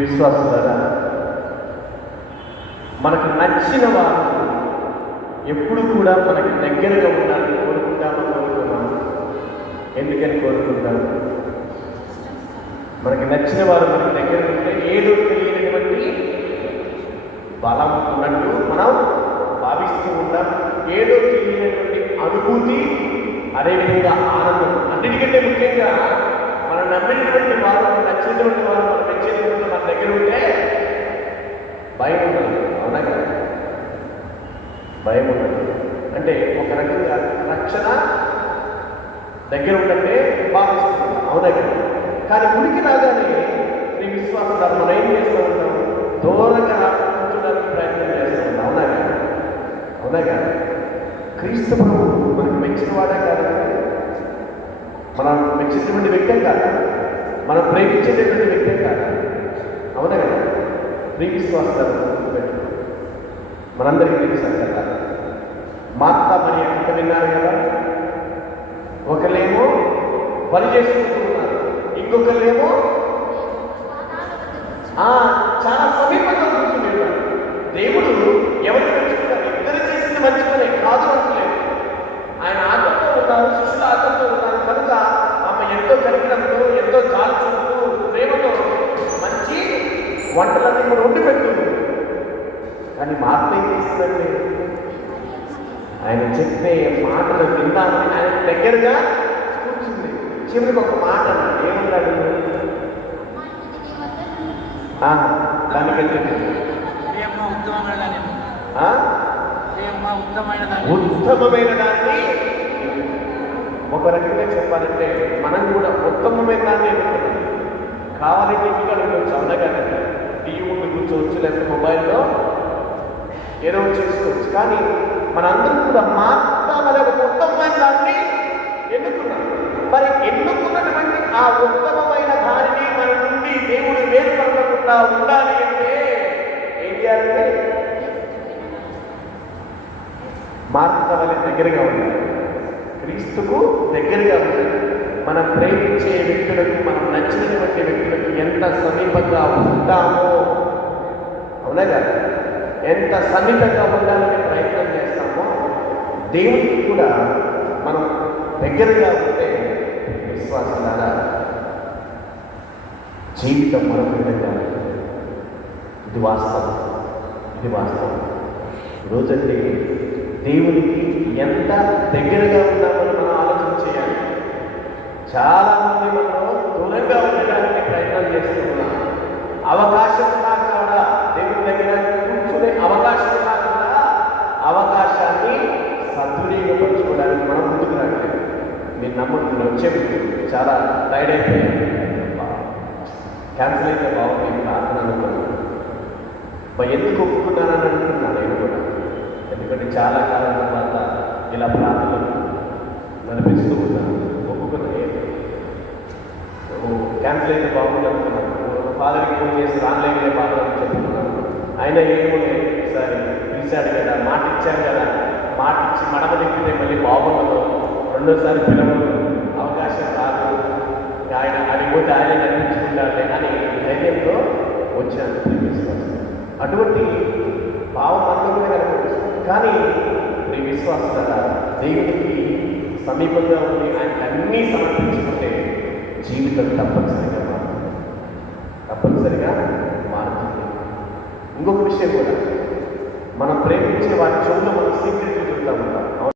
విశ్వాసులారా, మనకు నచ్చిన వారు ఎప్పుడు కూడా మనకి దగ్గరగా ఉండాలని కోరుకుంటాము. ఎందుకని కోరుకుంటాము? మనకి నచ్చిన వారు మనకి దగ్గర ఉంటే ఏదో తెలియనటువంటి బలం ఉన్నట్టు మనం భావిస్తూ ఉంటాం. ఏదో తెలియనటువంటి అనుభూతి, అదేవిధంగా ఆనందం. అన్నిటికంటే ముఖ్యంగా మనం నమ్మినటువంటి వారు, నచ్చినటువంటి వారు, మనం నచ్చినటువంటి మన దగ్గర ఉంటే భయం ఉండదు. అవునా కదా? భయం ఉండదు. అంటే ఒక రకంగా రక్షణ దగ్గర ఉంటే భావిస్తున్నాం. అవునా కదా? కానీ ఉనికి రాగానే నీ విశ్వాసం మనం ఏం చేస్తూ ఉంటాం? దూరంగా కూర్చోడానికి ప్రయత్నం చేస్తూ ఉంటాం. అవునా కదా? అవునా కదా? క్రీస్తు ప్రభు మనకు మెచ్చిన వాడే కాదు, మనం మెచ్చినటువంటి వ్యక్తే కాదు, మనం ప్రేమించేటటువంటి వ్యక్తే కాదు. అవునా కదా? ప్రియ విశ్వాసాలు మనందరికీ తెలుసారు కదా. మార్తా మరి ఎంత విన్నారు కదా? ఒకళ్ళేమో పని చేసుకుంటూ ఉన్నారు, ఇంకొకళ్ళేమో చాలా సమీపంగా కూర్చునేవారు. దేవుడు ఎవరిని మెచ్చుకుంటారు? ఇద్దరు చేసింది మంచి పనే కాదు అంటలేదు. ఆయన ఆత్మతో ఉన్నారు, శిష్యుల ఆత్మతో ఉన్నారు కనుక ఆమె ఎంతో కనికరంతో, ఎంతో చాల్చుకుంటూ, ప్రేమతో మంచి వంటలన్నీ కూడా వండి పెడుతుంది. కానీ మార్త ఏం చేస్తుందంటే ఆయన చెప్పే మాటలు విందామని ఆయన దగ్గరగా కూర్చుంది. చివరికి ఒక మాట ఏమన్నాడు? దానికంటే ఉత్తమమైన దాన్ని, ఒక రకంగా చెప్పాలంటే మనం కూడా ఉత్తమమైన దాన్ని ఎన్నుకున్నాం. కావాలంటే ఇంకా ఉండొచ్చు, అవునగానే టీవీ ముందు కూర్చోవచ్చు, లేకపోతే మొబైల్లో ఏదో చేసుకోవచ్చు. కానీ మనందరం కూడా మాత్రమే ఒక ఉత్తమమైన దాన్ని ఎన్నుకున్నాం. మరి ఎన్నుకున్నటువంటి ఆ ఉత్తమమైన దానిని మన నుండి దేవుడు వేరుపడకుండా ఉండాలి అంటే ఏం చేయాలంటే మార్త వల్ల దగ్గరగా ఉండాలి, క్రీస్తుకు దగ్గరగా ఉండాలి. మనం ప్రేమించే వ్యక్తులకు, మనం నచ్చినటువంటి వ్యక్తులకు ఎంత సమీపంగా ఉంటామో, అవునా కదా? ఎంత సన్నిహితంగా ఉండాలని ప్రయత్నం చేస్తామో, దేవుడికి కూడా మనం దగ్గరగా ఉంటే విశ్వాసాల జీవితం మరొక విధంగా. ఇది వాస్తవం, ఇది వాస్తవం. రోజంటే దేవునికి ఎంత దగ్గరగా ఉన్నామని మనం ఆలోచన చేయాలి. చాలామంది మనం దూరంగా ఉండడానికి ప్రయత్నం చేస్తున్నాం. అవకాశం కాకుండా దేవుని దగ్గర కూర్చునే అవకాశం కాకుండా అవకాశాన్ని సద్వినియోగపరచుకోవడానికి మనం ముందుకు రాగలేదు. మీరు నమ్ముతున్నారు, వచ్చే చాలా టైర్డ్ అయిపోయాయి, క్యాన్సిల్ అయితే బాగుంది ప్రార్థన అనుకున్నాను. ఎందుకు ఒప్పుకున్నానని అంటున్నాను నేను కూడా. ఎందుకంటే చాలా కాలం తర్వాత ఇలా ప్రార్థనలు నడిపిస్తూ ఉన్నాను. ఒప్పుకున్నాను, క్యాన్సిల్ అయితే బాగుంది అనుకున్నాను. ఫాదర్కి ఫోన్ చేసి రాన్లైన్లే ఫాదర్ అని చెప్పుకున్నాను. ఆయన ఏమో ఈసారి పిలిచాడు కదా, మాట ఇచ్చాను కదా, మాట ఇచ్చి మడమ తిప్పితే మళ్ళీ బాగుండదు, రెండోసారి పిలవదు, అవకాశం రాదు, ఆయన అడిగిపోతే ఆయన నడిపించుకుంటాడే అని ధైర్యంతో వచ్చాను. అటువంటి భావం అందరూ కనిపిస్తుంది. కానీ మీ విశ్వాసాల దేవుడికి సమీపంగా ఉండి ఆయనకి అన్నీ సమర్పించుకుంటే జీవితం తప్పనిసరిగా మారుతుంది. ఇంకొక విషయం కూడా, మనం ప్రేమించే వారి చెవులో మనం సీక్రెట్ చెప్తా ఉంటాం.